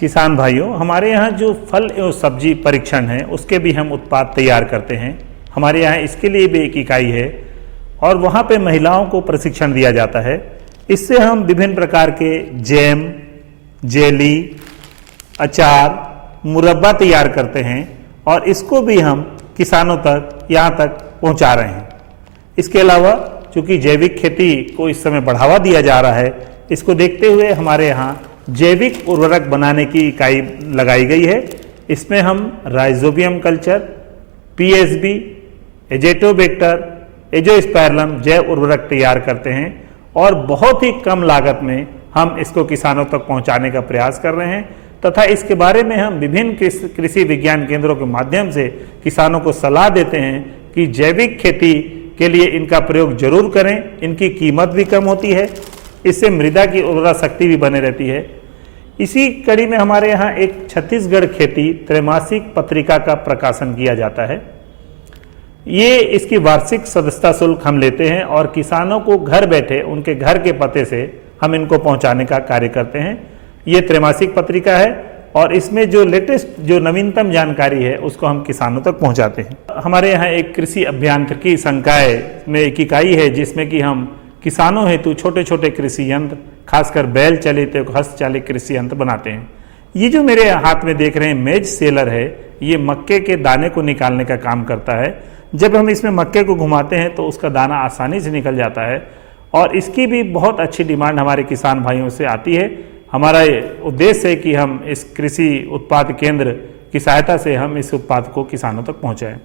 किसान भाइयों, हमारे यहाँ जो फल एवं सब्जी परीक्षण है उसके भी हम उत्पाद तैयार करते हैं। हमारे यहाँ इसके लिए भी एक इकाई है और वहाँ पे महिलाओं को प्रशिक्षण दिया जाता है। इससे हम विभिन्न प्रकार के जैम, जेली, अचार, मुरब्बा तैयार करते हैं और इसको भी हम किसानों तक यहाँ तक पहुँचा रहे हैं। इसके अलावा चूँकि जैविक खेती को इस समय बढ़ावा दिया जा रहा है, इसको देखते हुए हमारे यहाँ जैविक उर्वरक बनाने की इकाई लगाई गई है। इसमें हम राइजोबियम कल्चर, पीएसबी, एजेटोबैक्टर, एजोस्पाइरलम जैव उर्वरक तैयार करते हैं और बहुत ही कम लागत में हम इसको किसानों तक पहुंचाने का प्रयास कर रहे हैं तथा इसके बारे में हम विभिन्न कृषि विज्ञान केंद्रों के माध्यम से किसानों को सलाह देते हैं कि जैविक खेती के लिए इनका प्रयोग जरूर करें। इनकी कीमत भी कम होती है, इससे मृदा की उर्वरा शक्ति भी बने रहती है। इसी कड़ी में हमारे यहाँ एक छत्तीसगढ़ खेती त्रैमासिक पत्रिका का प्रकाशन किया जाता है। ये इसकी वार्षिक सदस्यता शुल्क हम लेते हैं और किसानों को घर बैठे उनके घर के पते से हम इनको पहुंचाने का कार्य करते हैं। ये त्रैमासिक पत्रिका है और इसमें जो लेटेस्ट, जो नवीनतम जानकारी है उसको हम किसानों तक पहुंचाते हैं। हमारे यहाँ एक कृषि अभियांत्रिकी संकाय में एक इकाई है जिसमें कि हम किसानों हेतु छोटे छोटे कृषि यंत्र, खासकर बैल चालित हस्तचालित कृषि यंत्र बनाते हैं। ये जो मेरे हाथ में देख रहे हैं मेज सेलर है, ये मक्के के दाने को निकालने का काम करता है। जब हम इसमें मक्के को घुमाते हैं तो उसका दाना आसानी से निकल जाता है और इसकी भी बहुत अच्छी डिमांड हमारे किसान भाइयों से आती है। हमारा उद्देश्य है कि हम इस कृषि उत्पाद केंद्र की सहायता से हम इस उत्पाद को किसानों तक पहुंचाएं।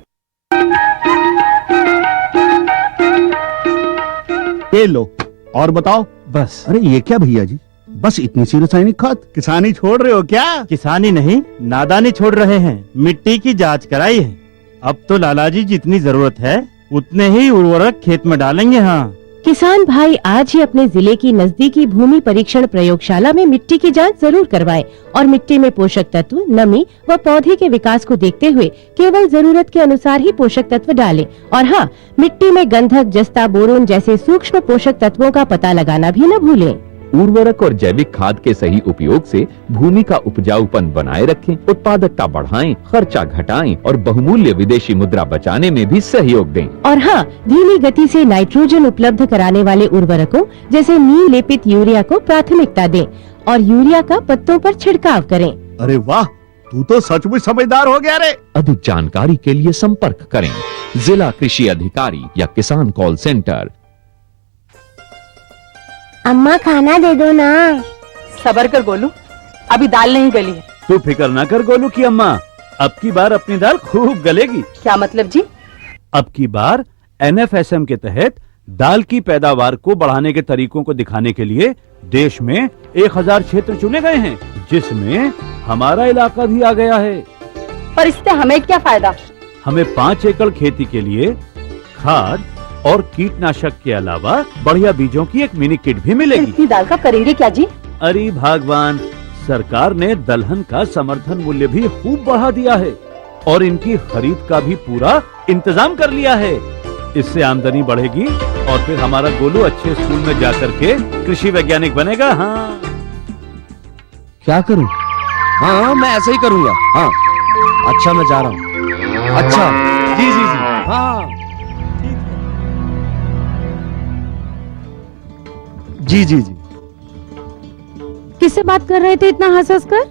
ये लो और बताओ। बस। अरे ये क्या भैया जी, बस इतनी सी रासायनिक खाद? किसानी छोड़ रहे हो क्या? किसानी नहीं, नादानी छोड़ रहे हैं। मिट्टी की जांच कराई है। अब तो लाला जी जितनी जरूरत है उतने ही उर्वरक खेत में डालेंगे। हाँ, किसान भाई आज ही अपने जिले की नजदीकी भूमि परीक्षण प्रयोगशाला में मिट्टी की जांच जरूर करवाएं और मिट्टी में पोषक तत्व, नमी व पौधे के विकास को देखते हुए केवल जरूरत के अनुसार ही पोषक तत्व डालें। और हाँ, मिट्टी में गंधक, जस्ता, बोरोन जैसे सूक्ष्म पोषक तत्वों का पता लगाना भी न भूलें। उर्वरक और जैविक खाद के सही उपयोग से भूमि का उपजाऊपन बनाए रखें, उत्पादकता बढ़ाएं, खर्चा घटाएं और बहुमूल्य विदेशी मुद्रा बचाने में भी सहयोग दें। और हाँ, धीमी गति से नाइट्रोजन उपलब्ध कराने वाले उर्वरकों जैसे नीम लेपित यूरिया को प्राथमिकता दें और यूरिया का पत्तों पर छिड़काव करें। अरे वाह, तू तो सचमुच समझदार हो गया रे। अधिक जानकारी के लिए संपर्क करें जिला कृषि अधिकारी या किसान कॉल सेंटर। अम्मा खाना दे दो ना। सबर कर गोलू, अभी दाल नहीं गली है। तू फिक्र न कर गोलू की अम्मा, अब की बार अपनी दाल खूब गलेगी। क्या मतलब जी? अब की बार NFSM के तहत दाल की पैदावार को बढ़ाने के तरीकों को दिखाने के लिए देश में 1000 क्षेत्र चुने गए हैं, जिसमें हमारा इलाका भी आ गया है। पर इससे हमें क्या फायदा? हमें 5 एकड़ खेती के लिए खाद और कीटनाशक के अलावा बढ़िया बीजों की एक मिनी किट भी मिलेगी। इतनी दाल का करेंगे क्या जी? अरे भगवान, सरकार ने दलहन का समर्थन मूल्य भी खूब बढ़ा दिया है और इनकी खरीद का भी पूरा इंतजाम कर लिया है। इससे आमदनी बढ़ेगी और फिर हमारा गोलू अच्छे स्कूल में जाकर के कृषि वैज्ञानिक बनेगा। हाँ, क्या करूं? हाँ, मैं ऐसे ही करूंगा। हाँ, अच्छा मैं जा रहा हूँ। अच्छा, जी जी जी, हाँ जी जी जी। किससे बात कर रहे थे इतना हंस कर?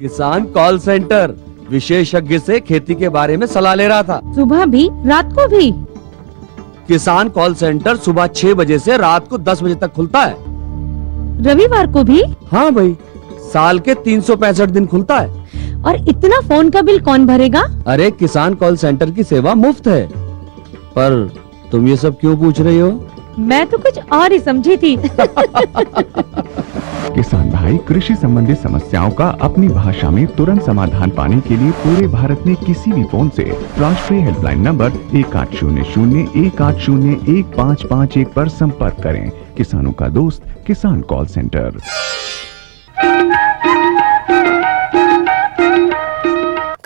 किसान कॉल सेंटर, विशेषज्ञ से खेती के बारे में सलाह ले रहा था। सुबह भी, रात को भी? किसान कॉल सेंटर सुबह 6 बजे से रात को 10 बजे तक खुलता है। रविवार को भी? हाँ भाई, साल के 365 दिन खुलता है। और इतना फोन का बिल कौन भरेगा? अरे किसान कॉल सेंटर की सेवा मुफ्त है। पर तुम ये सब क्यों पूछ रही हो? मैं तो कुछ और ही समझी थी। किसान भाई, कृषि संबंधी समस्याओं का अपनी भाषा में तुरंत समाधान पाने के लिए पूरे भारत में किसी भी फोन से राष्ट्रीय हेल्पलाइन नंबर 1800-1801-551 पर संपर्क करें। किसानों का दोस्त किसान कॉल सेंटर।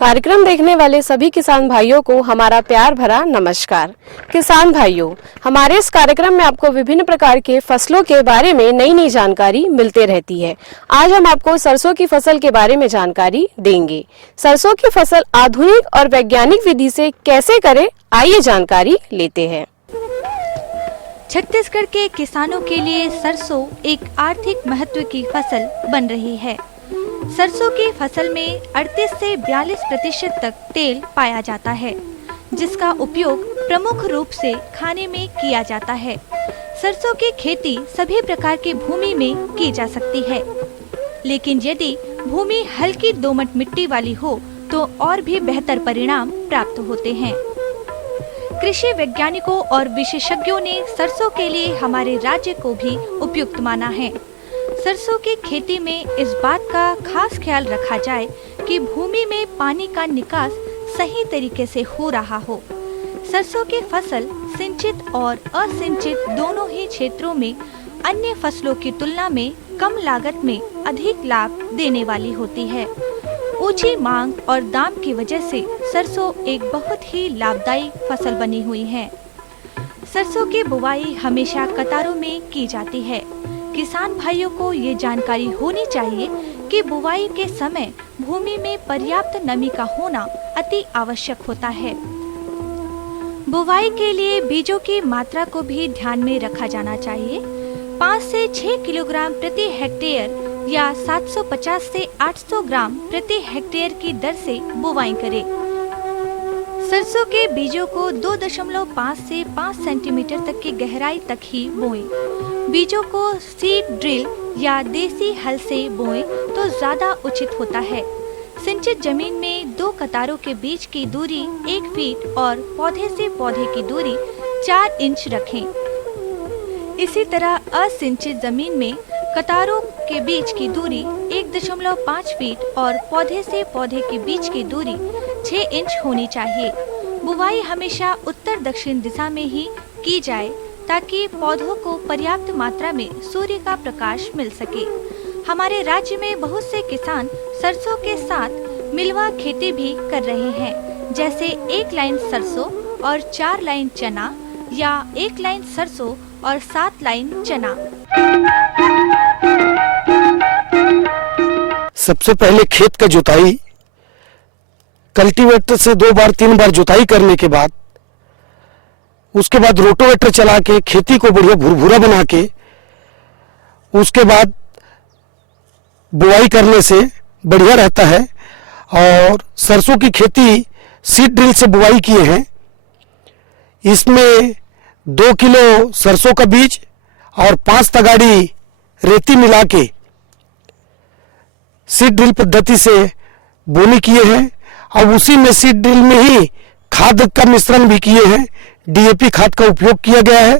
कार्यक्रम देखने वाले सभी किसान भाइयों को हमारा प्यार भरा नमस्कार। किसान भाइयों, हमारे इस कार्यक्रम में आपको विभिन्न प्रकार के फसलों के बारे में नई नई जानकारी मिलते रहती है। आज हम आपको सरसों की फसल के बारे में जानकारी देंगे। सरसों की फसल आधुनिक और वैज्ञानिक विधि से कैसे करें, आइए जानकारी लेते हैं। छत्तीसगढ़ के किसानों के लिए सरसों एक आर्थिक महत्व की फसल बन रही है। सरसों की फसल में 38 से 42% तक तेल पाया जाता है, जिसका उपयोग प्रमुख रूप से खाने में किया जाता है। सरसों की खेती सभी प्रकार की भूमि में की जा सकती है, लेकिन यदि भूमि हल्की दोमट मिट्टी वाली हो तो और भी बेहतर परिणाम प्राप्त होते हैं। कृषि वैज्ञानिकों और विशेषज्ञों ने सरसों के लिए हमारे राज्य को भी उपयुक्त माना है। सरसों की खेती में इस बात का खास ख्याल रखा जाए कि भूमि में पानी का निकास सही तरीके से हो रहा हो। सरसों की फसल सिंचित और असिंचित दोनों ही क्षेत्रों में अन्य फसलों की तुलना में कम लागत में अधिक लाभ देने वाली होती है। ऊंची मांग और दाम की वजह से सरसों एक बहुत ही लाभदायी फसल बनी हुई है। सरसों की बुवाई हमेशा कतारों में की जाती है। किसान भाइयों को ये जानकारी होनी चाहिए कि बुवाई के समय भूमि में पर्याप्त नमी का होना अति आवश्यक होता है। बुवाई के लिए बीजों की मात्रा को भी ध्यान में रखा जाना चाहिए। 5 से 6 किलोग्राम प्रति हेक्टेयर या 750 से 800 ग्राम प्रति हेक्टेयर की दर से बुवाई करें। सरसों के बीजों को 2.5 से 5 सेंटीमीटर तक की गहराई तक ही बोएं। बीजों को सीड ड्रिल या देसी हल से बोएं तो ज्यादा उचित होता है। सिंचित जमीन में 2 कतारों के बीच की दूरी 1 फीट और पौधे से पौधे की दूरी 4 इंच रखें। इसी तरह असिंचित जमीन में कतारों के बीच की दूरी 1.5 फीट और पौधे से पौधे के बीच की दूरी 6 इंच होनी चाहिए। बुवाई हमेशा उत्तर दक्षिण दिशा में ही की जाए ताकि पौधों को पर्याप्त मात्रा में सूर्य का प्रकाश मिल सके। हमारे राज्य में बहुत से किसान सरसों के साथ मिलवा खेती भी कर रहे हैं, जैसे 1 लाइन सरसों और 4 लाइन चना या 1 लाइन सरसों और 7 लाइन चना। सबसे पहले खेत का जुताई कल्टीवेटर से 2 बार 3 बार जुताई करने के बाद उसके बाद रोटोवेटर चला के खेती को बढ़िया भुरभुरा बना के उसके बाद बुआई करने से बढ़िया रहता है। और सरसों की खेती सीड ड्रिल से बुआई किए हैं। इसमें 2 किलो सरसों का बीज और 5 तगाड़ी रेती मिला के सीड ड्रिल पद्धति से बोनी किए हैं। अब उसी में सीड ड्रिल में ही खाद का मिश्रण भी किए हैं। डीएपी खाद का उपयोग किया गया है।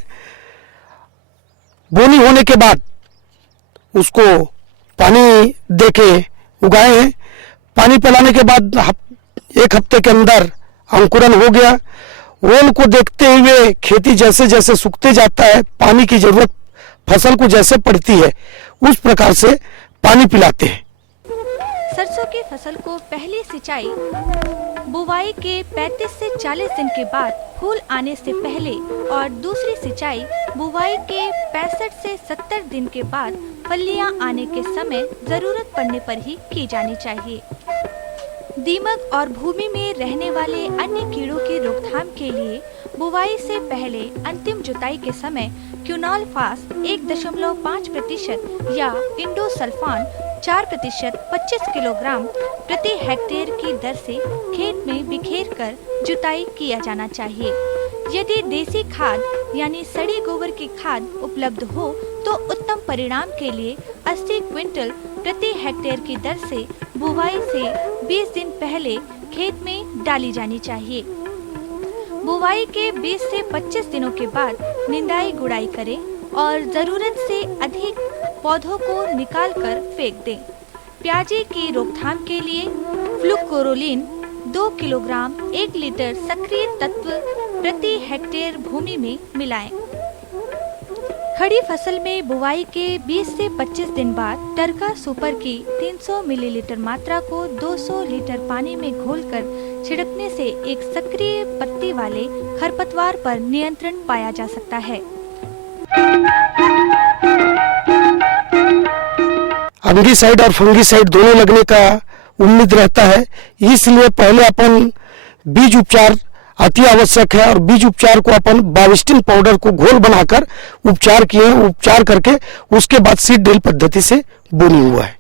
बोनी होने के बाद उसको पानी देके उगाए हैं। पानी पिलाने के बाद 1 हफ्ते के अंदर अंकुरन हो गया। ओल को देखते हुए खेती जैसे जैसे सूखते जाता है, पानी की जरूरत फसल को जैसे पड़ती है उस प्रकार से पानी पिलाते हैं। सरसों की फसल को पहली सिंचाई बुवाई के 35 से 40 दिन के बाद फूल आने से पहले और दूसरी सिंचाई बुवाई के 65 से 70 दिन के बाद फलियां आने के समय जरूरत पड़ने पर ही की जानी चाहिए। दीमक और भूमि में रहने वाले अन्य कीड़ों की रोकथाम के लिए बुवाई से पहले अंतिम जुताई के समय क्यूनॉल-फास 1.5% या इंडोसल्फान 4% 25 किलोग्राम प्रति हेक्टेयर की दर से खेत में बिखेर कर जुताई किया जाना चाहिए। यदि देसी खाद यानी सड़ी गोबर की खाद उपलब्ध हो तो उत्तम परिणाम के लिए 80 क्विंटल प्रति हेक्टेयर की दर से बुवाई से 20 दिन पहले खेत में डाली जानी चाहिए। बुवाई के 20 से 25 दिनों के बाद निंदाई गुड़ाई करें और जरूरत से अधिक पौधों को निकाल कर फेंक दें। प्याजी की रोकथाम के लिए फ्लुकोरोलिन 2 किलोग्राम 1 लीटर सक्रिय तत्व प्रति हेक्टेयर भूमि में मिलाएं। खड़ी फसल में बुवाई के 20 से 25 दिन बाद टर्का सुपर की 300 मिलीलीटर मात्रा को 200 लीटर पानी में घोलकर छिड़कने से एक सक्रिय पत्ती वाले खरपतवार पर नियंत्रण पाया जा सकता है। फंगीसाइड और फंगीसाइड दोनों लगने का उम्मीद रहता है, इसलिए पहले अपन बीज उपचार अति आवश्यक है और बीज उपचार को अपन बाविस्टिन पाउडर को घोल बनाकर उपचार किए, उपचार करके उसके बाद सीड ड्रिल पद्धति से बोनी हुआ है।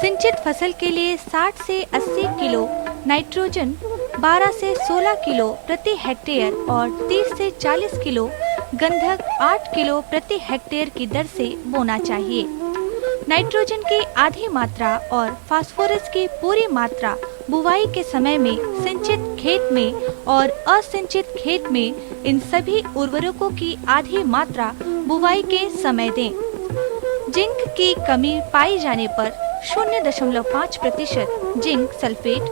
सिंचित फसल के लिए 60 से 80 किलो नाइट्रोजन, 12 से 16 किलो प्रति हेक्टेयर और 30 से 40 किलो गंधक 8 किलो प्रति हेक्टेयर की दर से बोना चाहिए। नाइट्रोजन की आधी मात्रा और फास्फोरस की पूरी मात्रा बुवाई के समय में सिंचित खेत में और असिंचित खेत में इन सभी उर्वरकों की आधी मात्रा बुवाई के समय दें। जिंक की कमी पाई जाने पर 0.5% जिंक सल्फेट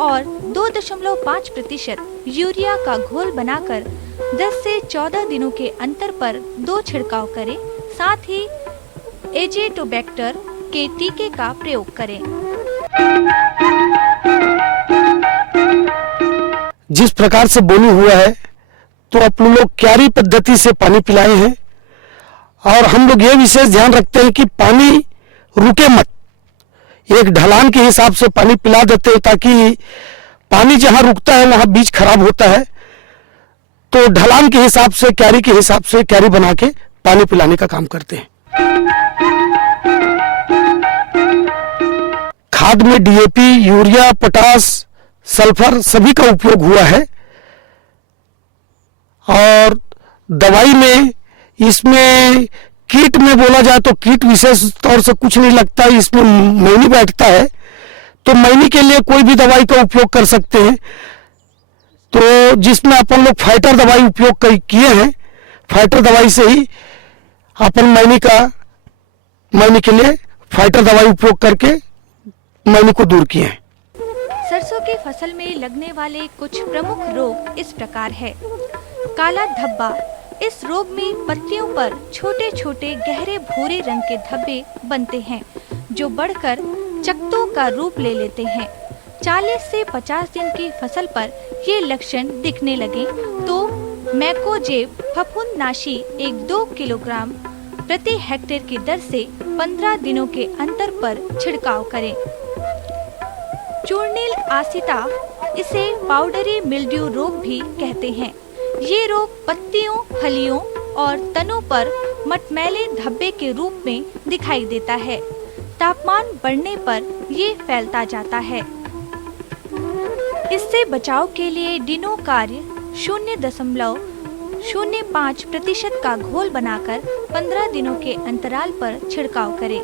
और 2.5% यूरिया का घोल बनाकर 10 से 14 दिनों के अंतर पर 2 छिड़काव करें। साथ ही एजेटोबैक्टर के टीके का प्रयोग करें। जिस प्रकार से बोनी हुआ है तो अपन लोग क्यारी पद्धति से पानी पिलाए हैं और हम लोग ये विशेष ध्यान रखते हैं कि पानी रुके मत, एक ढलान के हिसाब से पानी पिला देते हैं ताकि पानी जहां रुकता है वहां बीज खराब होता है, तो ढलान के हिसाब से क्यारी बना के पानी पिलाने का काम करते हैं। खाद में डीएपी, यूरिया, पोटास, सल्फर सभी का उपयोग हुआ है और दवाई में इसमें कीट में बोला जाए तो कीट विशेष तौर से कुछ नहीं लगता, इसमें मैनी बैठता है, तो मैनी के लिए कोई भी दवाई का उपयोग कर सकते हैं। तो जिसमें अपन लोग फाइटर दवाई उपयोग किए हैं, फाइटर दवाई से ही अपन मैनी के लिए फाइटर दवाई उपयोग करके मैनी को दूर किए हैं। सरसों की फसल में लगने वाले कुछ प्रमुख रोग इस प्रकार है। काला धब्बा, इस रोग में पत्तियों पर छोटे छोटे गहरे भूरे रंग के धब्बे बनते हैं जो बढ़कर चकत्तों का रूप ले लेते हैं। 40 से 50 दिन की फसल पर ये लक्षण दिखने लगे तो मैकोजेब फफूंदनाशी 1-2 किलोग्राम प्रति हेक्टेयर की दर से 15 दिनों के अंतर पर छिड़काव करें। चूर्णील आसिता, इसे पाउडरी मिल्ड्यू रोग भी कहते हैं। ये रोग पत्तियों, फलियों और तनों पर मटमैले धब्बे के रूप में दिखाई देता है। तापमान बढ़ने पर ये फैलता जाता है। इससे बचाव के लिए डिनोकार्य 0.05% का घोल बनाकर 15 दिनों के अंतराल पर छिड़काव करें।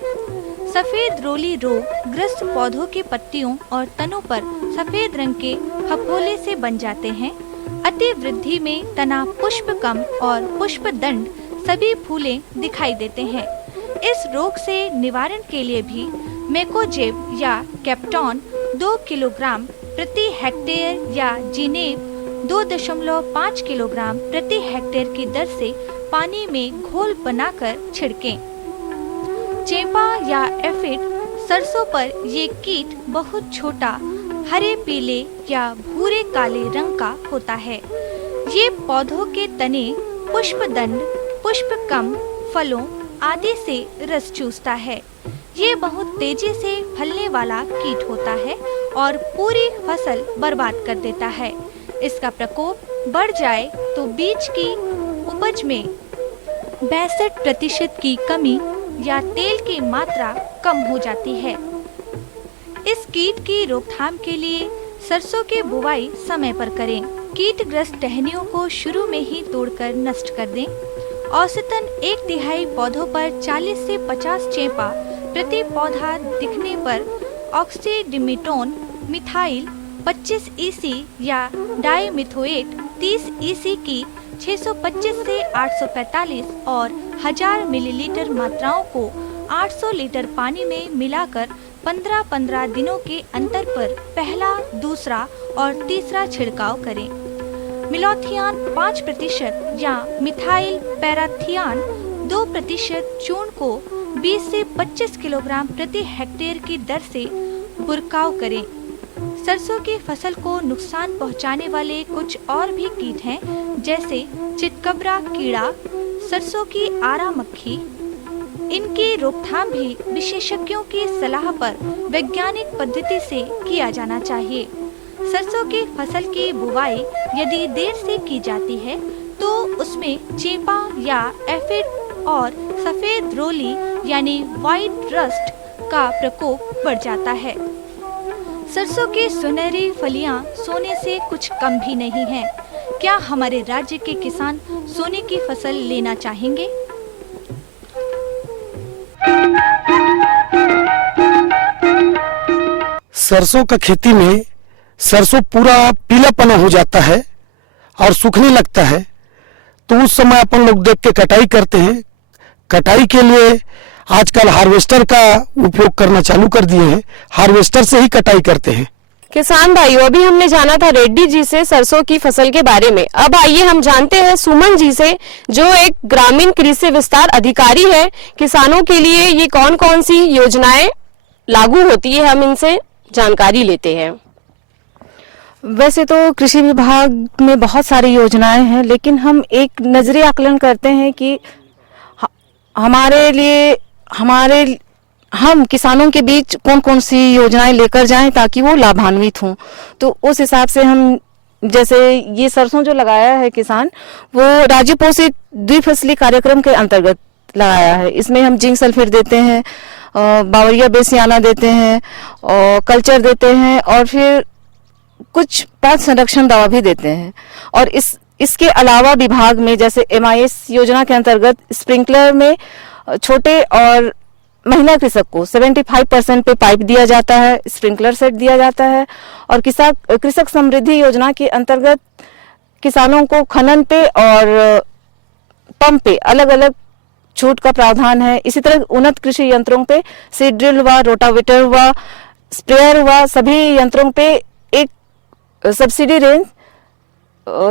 सफेद रोली रोग ग्रस्त पौधों के पत्तियों और तनों पर सफेद रंग के फफोले से बन जाते हैं। अति वृद्धि में तना पुष्पकम और पुष्पदंड सभी फूले दिखाई देते हैं। इस रोग से निवारण के लिए भी मैकोजेब या कैप्टॉन 2 किलोग्राम प्रति हेक्टेयर या जिनेब 2.5 किलोग्राम प्रति हेक्टेयर की दर से पानी में घोल बनाकर छिड़कें। चेपा या एफिड, सरसों पर ये कीट बहुत छोटा हरे पीले या भूरे काले रंग का होता है। ये पौधों के तने, पुष्पदंड, पुष्पकम, फलों आदि से रस चूसता है। ये बहुत तेजी से फलने वाला कीट होता है और पूरी फसल बर्बाद कर देता है। इसका प्रकोप बढ़ जाए तो बीज की उपज में 62% की कमी या तेल की मात्रा कम हो जाती है। इस कीट की रोकथाम के लिए सरसों की बुवाई समय पर करें। कीटग्रस्त टहनियों को शुरू में ही तोड़कर नष्ट कर दें। औसतन 1/3 पौधों पर 40 से 50 चेपा प्रति पौधा दिखने पर ऑक्सीडिमेटोन मिथाइल 25 EC या डाइमिथोएट 30 EC की 625 से 845 और 1000 मिलीलीटर मात्राओं को 800 लीटर पानी में मिलाकर 15-15 दिनों के अंतर पर पहला, दूसरा और तीसरा छिड़काव करें। मिलोथियान 5% या मिथाइल पैराथियान 2% चूर्ण को 20 से 25 किलोग्राम प्रति हेक्टेयर की दर से बुरकाव करें। सरसों की फसल को नुकसान पहुंचाने वाले कुछ और भी कीट हैं, जैसे चितकबरा कीड़ा, सरसों की आरा मक्खी। इनकी रोकथाम भी विशेषज्ञों की सलाह पर वैज्ञानिक पद्धति से किया जाना चाहिए। सरसों की फसल की बुवाई यदि देर से की जाती है तो उसमें चेपा या एफिड और सफेद रोली यानी व्हाइट रस्ट का प्रकोप बढ़ जाता है। सरसों की सुनहरी फलियां सोने से कुछ कम भी नहीं हैं। क्या हमारे राज्य के किसान सोने की फसल लेना चाहेंगे? सरसों का खेती में सरसों पूरा पीलापना हो जाता है और सूखने लगता है, तो उस समय अपन लोग देख के कटाई करते हैं। कटाई के लिए आजकल हार्वेस्टर का उपयोग करना चालू कर दिए हैं, हार्वेस्टर से ही कटाई करते हैं। किसान भाइयों, अभी हमने जाना था रेड्डी जी से सरसों की फसल के बारे में। अब आइए हम जानते हैं सुमन जी से, जो एक ग्रामीण कृषि विस्तार अधिकारी है। किसानों के लिए ये कौन कौन सी योजनाएं लागू होती है, हम इनसे जानकारी लेते हैं। वैसे तो कृषि विभाग में बहुत सारी योजनाएं हैं, लेकिन हम एक नजरी आकलन करते हैं कि हम किसानों के बीच कौन कौन सी योजनाएं लेकर जाएं ताकि वो लाभान्वित हों। तो उस हिसाब से हम, जैसे ये सरसों जो लगाया है किसान, वो राज्य पोषित द्विफसली कार्यक्रम के अंतर्गत लगाया है। इसमें हम जिंक सल्फेट देते हैं, बावरिया बेसियाना देते हैं और कल्चर देते हैं, और फिर कुछ पात संरक्षण दवा भी देते हैं। और इसके अलावा विभाग में जैसे MIS योजना के अंतर्गत स्प्रिंकलर में छोटे और महिला कृषक को 75% पे पाइप दिया जाता है, स्प्रिंकलर सेट दिया जाता है। और कृषक समृद्धि योजना के अंतर्गत किसानों को खनन पे और पंप पे अलग अलग छूट का प्रावधान है। इसी तरह उन्नत कृषि यंत्रों पे सीड ड्रिल हुआ, रोटावेटर हुआ, स्प्रेयर हुआ, सभी यंत्रों पे एक सब्सिडी रेंज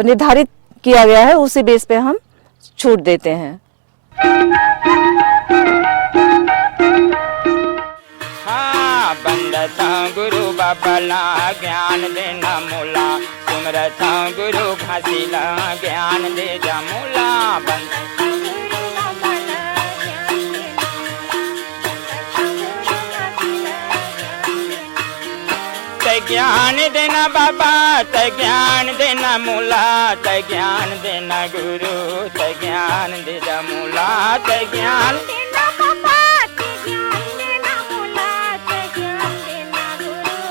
निर्धारित किया गया है, उसी बेस पे हम छूट देते हैं। हाँ, बंदता गुरु बाबला ज्ञान देना मूला, सुमरता गुरु घासीला ज्ञान दे जा मूला। ज्ञान देना बाबा, ते ज्ञान देना मूला, ते ज्ञान देना गुरु, ते ज्ञान दे जा मूला, ते ज्ञान देना बाबा, ते ज्ञान देना मूला, ते ज्ञान देना गुरु,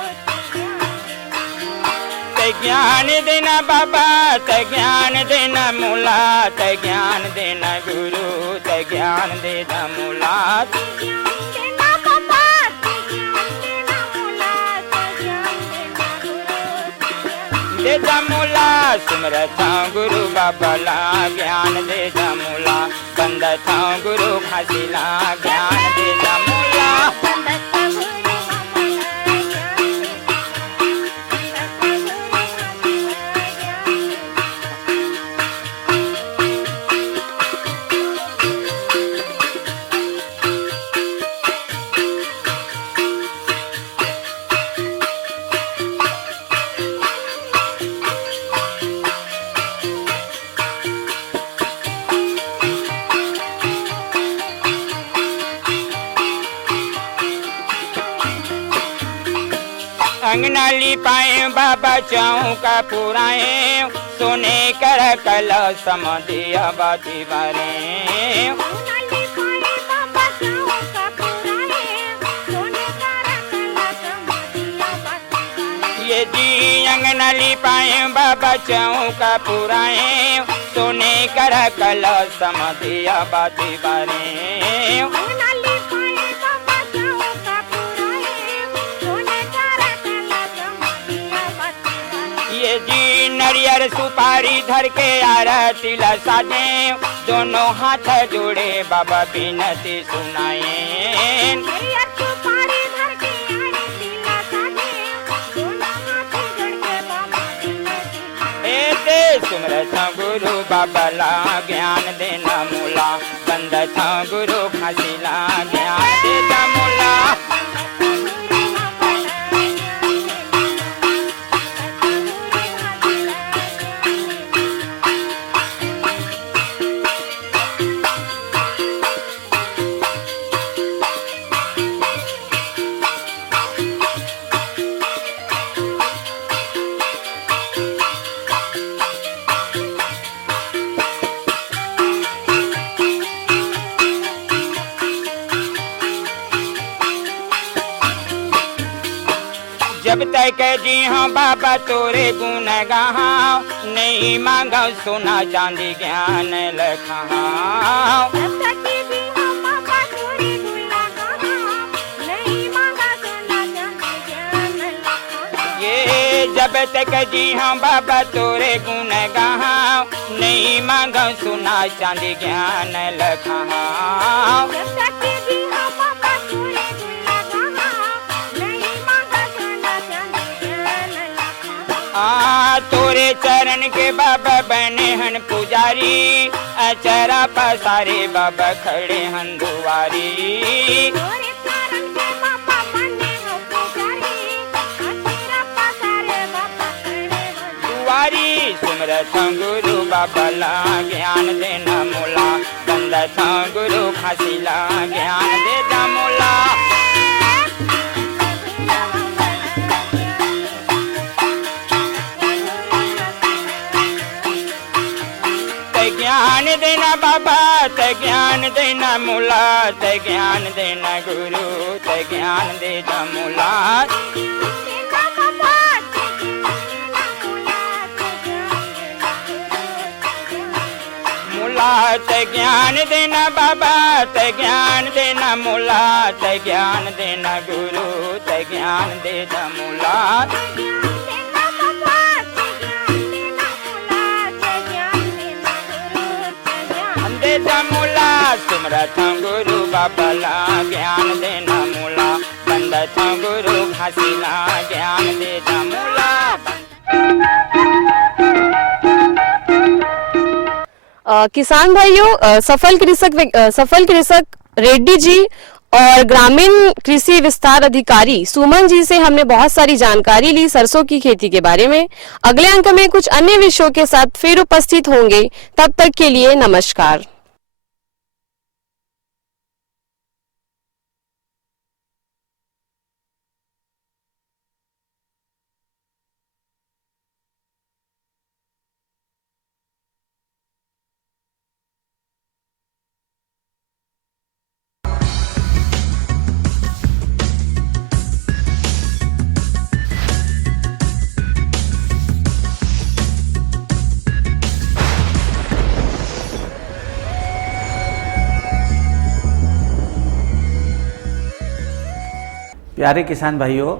ते ज्ञान देना बाबा, ते ज्ञान देना मूला, ते ज्ञान देना गुरु, ते ज्ञान दे जा मूला। दे जमूला सुमरता गुरु बाबला ज्ञान दे जमूला, बंदता गुरु घासीला ज्ञान दे जमूला। अंगनाली पाए बाबा चौका पुराए, सोने कर कल समदिया बाती बारे। ये जी अंगनाली पाए बाबा चौका पुराए, सोने कर कल समदिया बाती बारे। ये जी नरियर सुपारी धर के आरती लसादे, दोनों हाथ जोड़े बाबा बिनती सुनाए। नरियर सुपारी धर के आरती लसादे, दोनों हाथ जोड़ के बाबा बिनती। ए दे सुमरता गुरु बाबला ज्ञान देना मूला, बंदता था गुरु घासीला ज्ञान देता मूला जब तक जी हाँ बाबा तोरे गुण गाओ नहीं मांगा सोना चांदी ज्ञान लखाओ ये जब तक जी हाँ बाबा तोरे गुण गाओ नहीं मांगा सोना चांदी ज्ञान लखाओ तोरे चरण के बाबा बने हन पुजारी अचरा पसारे बाबा खड़े हन दुआरी दुआरी सुमरत गुरु बाबा ला ज्ञान देना मूला बंदत गुरु घासीला ज्ञान देता मूला ज्ञान देना बाबा ते ज्ञान देना मूला ते ज्ञान देना गुरु ते ज्ञान देना मूला मूला ते ज्ञान देना बाबा ते ज्ञान देना मूला ते ज्ञान देना गुरु ते ज्ञान देना मूला मूला सुमरत गुरु बाबा ला ज्ञान देना मूला बंदत गुरु घासीला ज्ञान देना मूला। किसान भाइयों, सफल कृषक रेड्डी जी और ग्रामीण कृषि विस्तार अधिकारी सुमन जी से हमने बहुत सारी जानकारी ली सरसों की खेती के बारे में। अगले अंक में कुछ अन्य विषयों के साथ फिर उपस्थित होंगे, तब तक के लिए नमस्कार। प्यारे किसान भाइयों,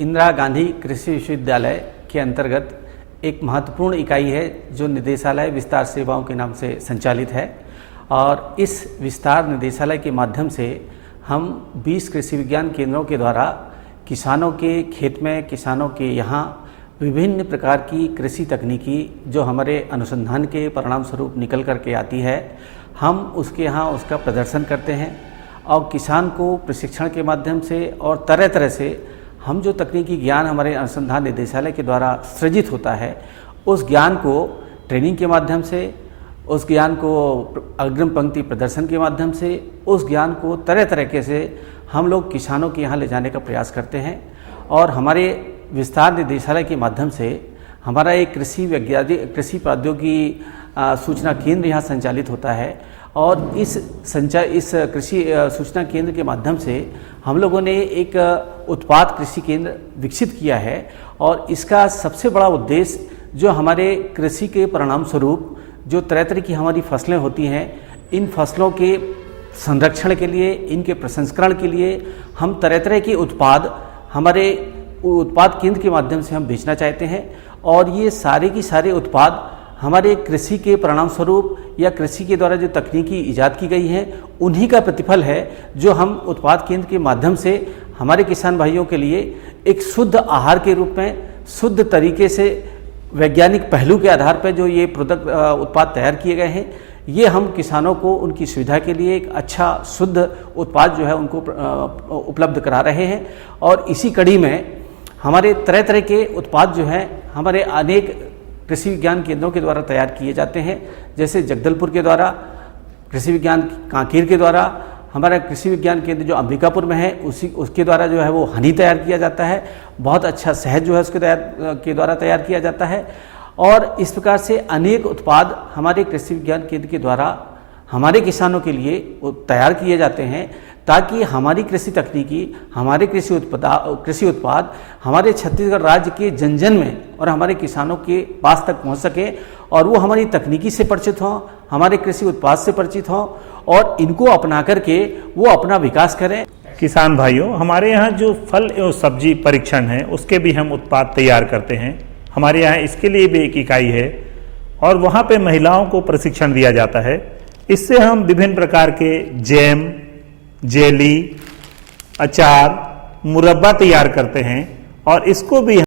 इंदिरा गांधी कृषि विश्वविद्यालय के अंतर्गत एक महत्वपूर्ण इकाई है जो निदेशालय विस्तार सेवाओं के नाम से संचालित है और इस विस्तार निदेशालय के माध्यम से हम 20 कृषि विज्ञान केंद्रों के द्वारा किसानों के खेत में, किसानों के यहाँ विभिन्न प्रकार की कृषि तकनीकी जो हमारे अनुसंधान के परिणाम स्वरूप निकल करके आती है, हम उसके यहाँ उसका प्रदर्शन करते हैं और किसान को प्रशिक्षण के माध्यम से और तरह तरह से हम जो तकनीकी ज्ञान हमारे अनुसंधान निदेशालय के द्वारा सृजित होता है, उस ज्ञान को ट्रेनिंग के माध्यम से, उस ज्ञान को अग्रिम पंक्ति प्रदर्शन के माध्यम से, उस ज्ञान को तरह तरीके से हम लोग किसानों के यहाँ ले जाने का प्रयास करते हैं। और हमारे विस्तार निदेशालय के माध्यम से हमारा एक कृषि प्रौद्योगिकी सूचना केंद्र यहाँ संचालित होता है और इस कृषि सूचना केंद्र के माध्यम से हम लोगों ने एक उत्पाद कृषि केंद्र विकसित किया है और इसका सबसे बड़ा उद्देश्य जो हमारे कृषि के परिणाम स्वरूप जो तरह तरह की हमारी फसलें होती हैं, इन फसलों के संरक्षण के लिए, इनके प्रसंस्करण के लिए हम तरह तरह के उत्पाद हमारे उत्पाद केंद्र के माध्यम से हम बेचना चाहते हैं और ये सारे की सारे उत्पाद हमारे कृषि के परिणाम स्वरूप या कृषि के द्वारा जो तकनीकी ईजाद की गई है उन्हीं का प्रतिफल है जो हम उत्पाद केंद्र के माध्यम से हमारे किसान भाइयों के लिए एक शुद्ध आहार के रूप में शुद्ध तरीके से वैज्ञानिक पहलू के आधार पर जो ये उत्पाद तैयार किए गए हैं, ये हम किसानों को उनकी सुविधा के लिए एक अच्छा शुद्ध उत्पाद जो है उनको उपलब्ध करा रहे हैं। और इसी कड़ी में हमारे तरह तरह के उत्पाद जो हैं हमारे अनेक कृषि विज्ञान केंद्रों के द्वारा तैयार किए जाते हैं। जैसे जगदलपुर के द्वारा, कृषि विज्ञान कांकेर के द्वारा, हमारा कृषि विज्ञान केंद्र जो अंबिकापुर में है उसके द्वारा जो है वो हनी तैयार किया जाता है। बहुत अच्छा शहद जो है उसके द्वारा तैयार किया जाता है। और इस प्रकार से अनेक उत्पाद हमारे कृषि विज्ञान केंद्र के द्वारा हमारे किसानों के लिए तैयार किए जाते हैं, ताकि हमारी कृषि तकनीकी, हमारे कृषि उत्पाद हमारे छत्तीसगढ़ राज्य के जन जन में और हमारे किसानों के पास तक पहुंच सके और वो हमारी तकनीकी से परिचित हों, हमारे कृषि उत्पाद से परिचित हों और इनको अपना करके वो अपना विकास करें। किसान भाइयों, हमारे यहाँ जो फल एवं सब्जी परीक्षण है उसके भी हम उत्पाद तैयार करते हैं। हमारे यहाँ इसके लिए भी एक इकाई है और वहाँ पे महिलाओं को प्रशिक्षण दिया जाता है। इससे हम विभिन्न प्रकार के जैम, जेली, अचार, मुरब्बा तैयार करते हैं और इसको भी